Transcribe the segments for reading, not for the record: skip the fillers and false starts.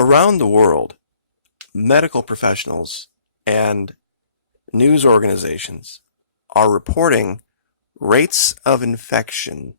Around the world, medical professionals and news organizations are reporting rates of infection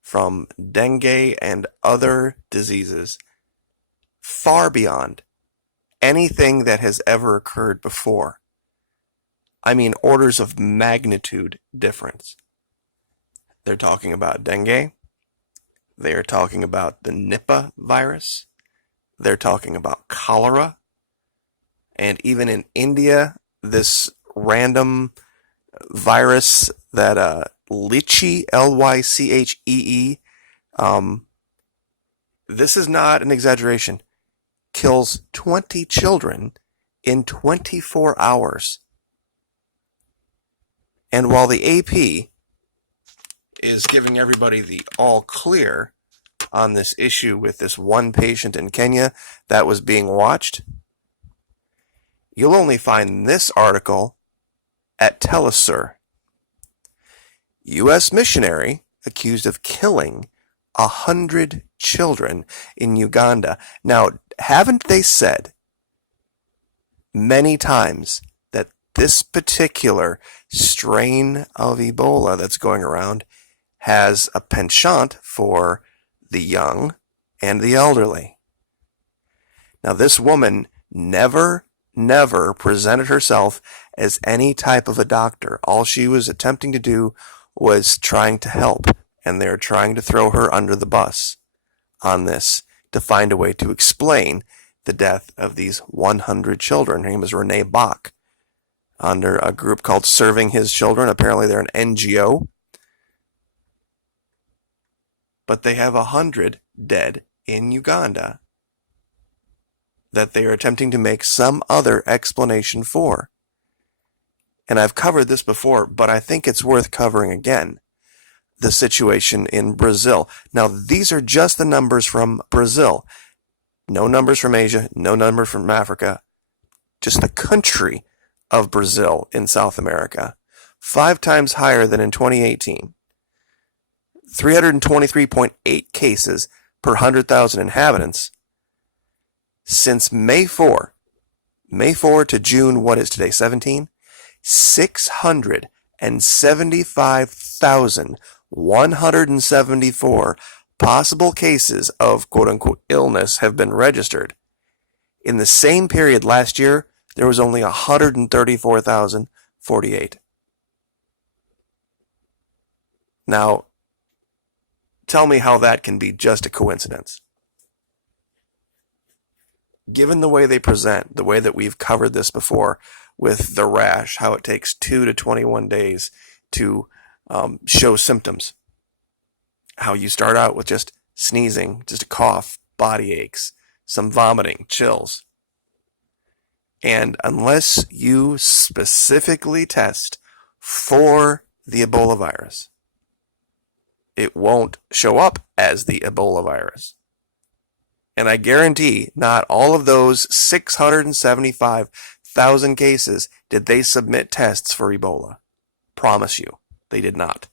from dengue and other diseases far beyond anything that has ever occurred before. I mean, orders of magnitude difference. They're talking about dengue. They're talking about the Nipah virus. They're talking about cholera. And even in India, this random virus that Lychee, Lychee, this is not an exaggeration, kills 20 children in 24 hours. And while the AP is giving everybody the all clear on this issue with this one patient in Kenya that was being watched, you'll only find this article at Telesur. U.S. missionary accused of killing 100 children in Uganda. Now, haven't they said many times that this particular strain of Ebola that's going around has a penchant for the young and the elderly? Now, this woman never presented herself as any type of a doctor. All she was attempting to do was trying to help, and they're trying to throw her under the bus on this to find a way to explain the death of these 100 children. Her name is Renee Bach, under a group called Serving His Children. Apparently they're an NGO. But they have 100 dead in Uganda that they are attempting to make some other explanation for. And I've covered this before, but I think it's worth covering again. The situation in Brazil. Now, these are just the numbers from Brazil. No numbers from Asia, no numbers from Africa. Just the country of Brazil in South America. 5 times higher than in 2018. 323.8 cases per 100,000 inhabitants. Since May 4 to June, what is today, 17? 675,174 possible cases of quote-unquote illness have been registered. In the same period last year, there was only 134,048. Now, tell me how that can be just a coincidence. Given the way they present, the way that we've covered this before with the rash, how it takes 2 to 21 days to show symptoms, how you start out with just sneezing, just a cough, body aches, some vomiting, chills. And unless you specifically test for the Ebola virus, it won't show up as the Ebola virus. And I guarantee not all of those 675,000 cases did they submit tests for Ebola. Promise you, they did not.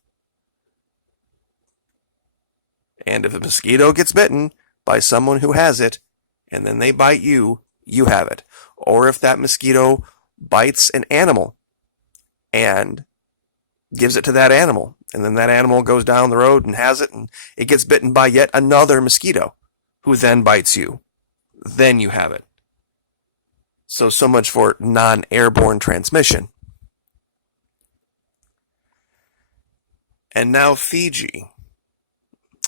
And if a mosquito gets bitten by someone who has it, and then they bite you, you have it. Or if that mosquito bites an animal and gives it to that animal, and then that animal goes down the road and has it, and it gets bitten by yet another mosquito, who then bites you, then you have it. So much for non-airborne transmission. And now Fiji.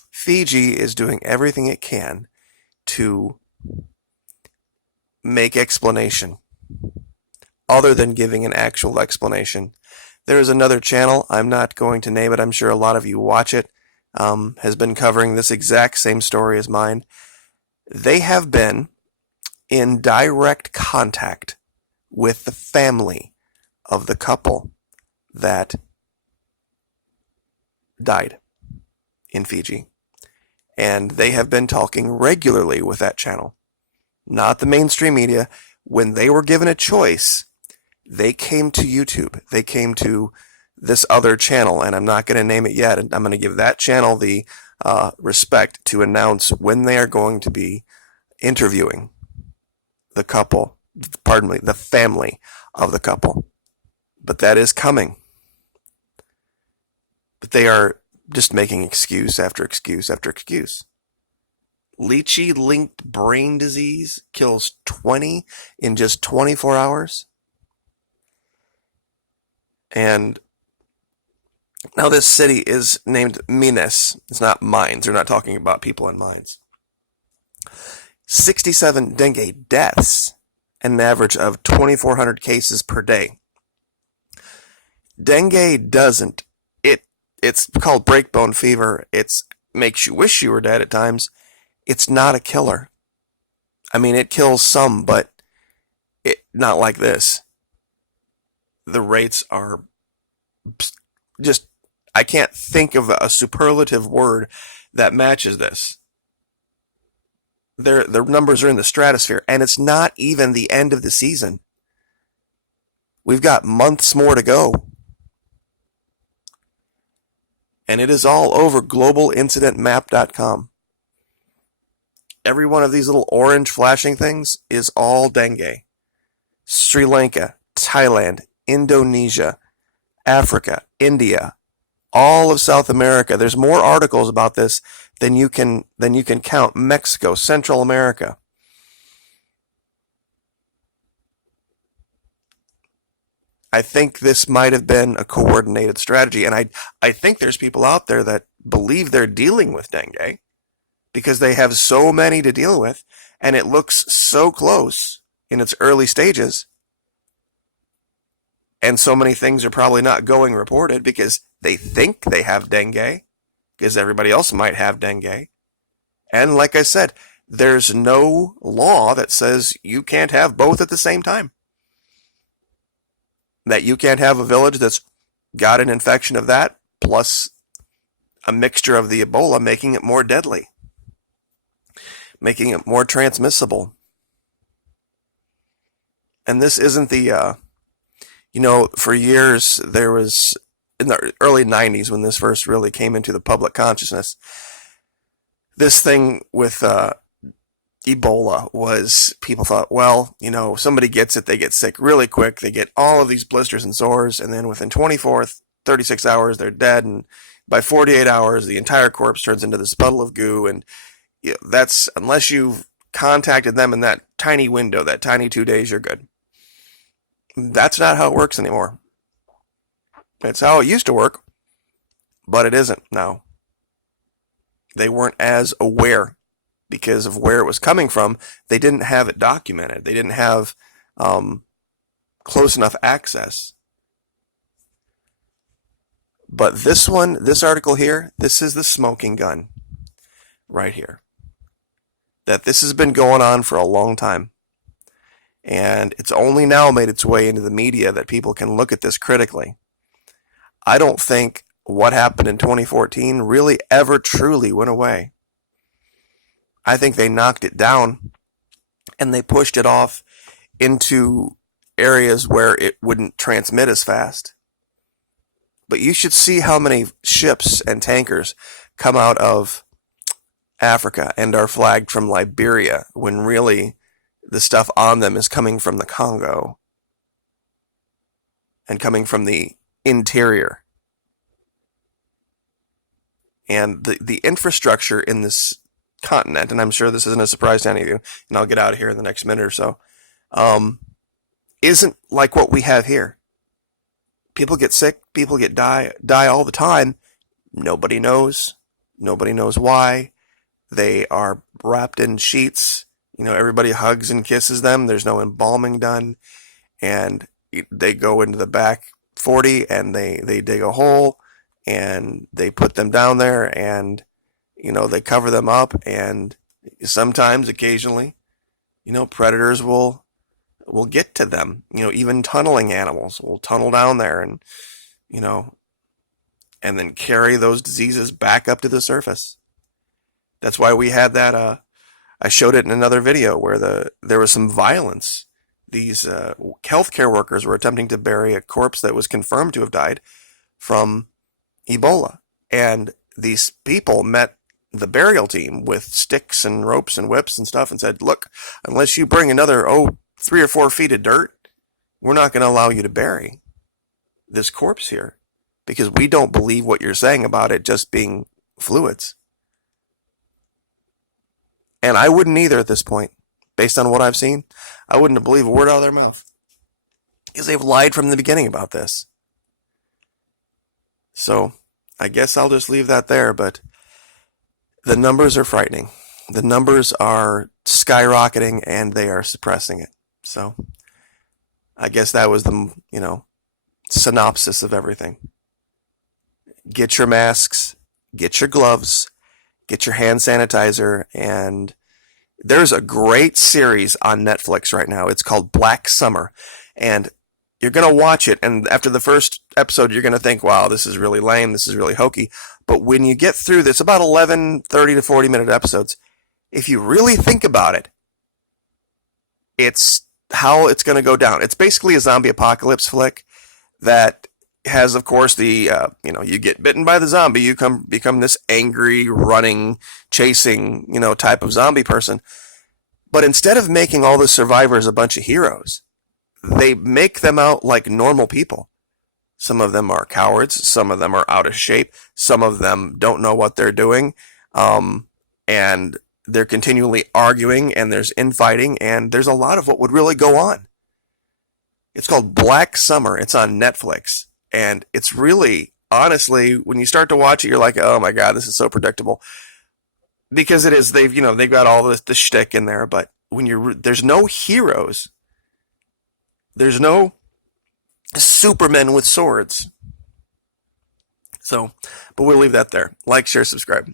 Fiji is doing everything it can to make explanation, other than giving an actual explanation. There is another channel, I'm not going to name it, I'm sure a lot of you watch it, has been covering this exact same story as mine. They have been in direct contact with the family of the couple that died in Fiji. And they have been talking regularly with that channel. Not the mainstream media. When they were given a choice, they came to YouTube. They came to this other channel, and I'm not going to name it yet. I'm going to give that channel the respect to announce when they are going to be interviewing the couple, pardon me, the family of the couple. But that is coming. But they are just making excuse after excuse after excuse. Lychee-linked brain disease kills 20 in just 24 hours. And now this city is named Mines. It's not mines. They're not talking about people in mines. 67 dengue deaths and an average of 2,400 cases per day. Dengue doesn't. It's called breakbone fever. It makes you wish you were dead at times. It's not a killer. I mean, it kills some, but not like this. The rates are just, I can't think of a superlative word that matches this. The numbers are in the stratosphere, and it's not even the end of the season. We've got months more to go. And it is all over globalincidentmap.com. Every one of these little orange flashing things is all dengue. Sri Lanka, Thailand, Indonesia, Africa, India, all of South America. There's more articles about this than you can count. Mexico, Central America. I think this might have been a coordinated strategy, and I think there's people out there that believe they're dealing with dengue because they have so many to deal with, and it looks so close in its early stages, and so many things are probably not going reported because they think they have dengue, because everybody else might have dengue. And like I said, there's no law that says you can't have both at the same time. That you can't have a village that's got an infection of that plus a mixture of the Ebola, making it more deadly, making it more transmissible. And this isn't the, for years there was, in the early 90s when this first really came into the public consciousness, this thing with Ebola was, people thought, well, somebody gets it, they get sick really quick, they get all of these blisters and sores, and then within 24, 36 hours, they're dead, and by 48 hours, the entire corpse turns into this puddle of goo, and that's, unless you've contacted them in that tiny window, that tiny 2 days, you're good. That's not how it works anymore. It's how it used to work, but it isn't now. They weren't as aware because of where it was coming from. They didn't have it documented. They didn't have close enough access. But this article here, this is the smoking gun right here. That this has been going on for a long time. And it's only now made its way into the media that people can look at this critically. I don't think what happened in 2014 really ever truly went away. I think they knocked it down and they pushed it off into areas where it wouldn't transmit as fast. But you should see how many ships and tankers come out of Africa and are flagged from Liberia when really the stuff on them is coming from the Congo and coming from the interior. And the infrastructure in this continent, and I'm sure this isn't a surprise to any of you, and I'll get out of here in the next minute or so, isn't like what we have here. People get sick, people die all the time. Nobody knows why. They are wrapped in sheets. Everybody hugs and kisses them. There's no embalming done, and they go into the back 40 and they dig a hole and they put them down there and they cover them up, and sometimes, occasionally, predators will get to them. Even tunneling animals will tunnel down there and then carry those diseases back up to the surface. That's why we had that, I showed it in another video where there was some violence. These healthcare workers were attempting to bury a corpse that was confirmed to have died from Ebola. And these people met the burial team with sticks and ropes and whips and stuff and said, look, unless you bring another, 3 or 4 feet of dirt, we're not going to allow you to bury this corpse here because we don't believe what you're saying about it just being fluids. And I wouldn't either at this point, based on what I've seen. I wouldn't believe a word out of their mouth because they've lied from the beginning about this. So I guess I'll just leave that there, but the numbers are frightening. The numbers are skyrocketing and they are suppressing it. So I guess that was the, synopsis of everything. Get your masks, get your gloves, get your hand sanitizer, and there's a great series on Netflix right now. It's called Black Summer, and you're going to watch it, and after the first episode, you're going to think, wow, this is really lame, this is really hokey. But when you get through this, about 11, 30 to 40-minute episodes, if you really think about it, it's how it's going to go down. It's basically a zombie apocalypse flick that has, of course, the, you get bitten by the zombie, you become this angry, running, chasing, type of zombie person. But instead of making all the survivors a bunch of heroes, they make them out like normal people. Some of them are cowards. Some of them are out of shape. Some of them don't know what they're doing. And they're continually arguing, and there's infighting, and there's a lot of what would really go on. It's called Black Summer. It's on Netflix. And it's really, honestly, when you start to watch it, you're like, oh my God, this is so predictable. Because it is, they've got all the shtick in there, but there's no heroes. There's no supermen with swords. So, but we'll leave that there. Like, share, subscribe.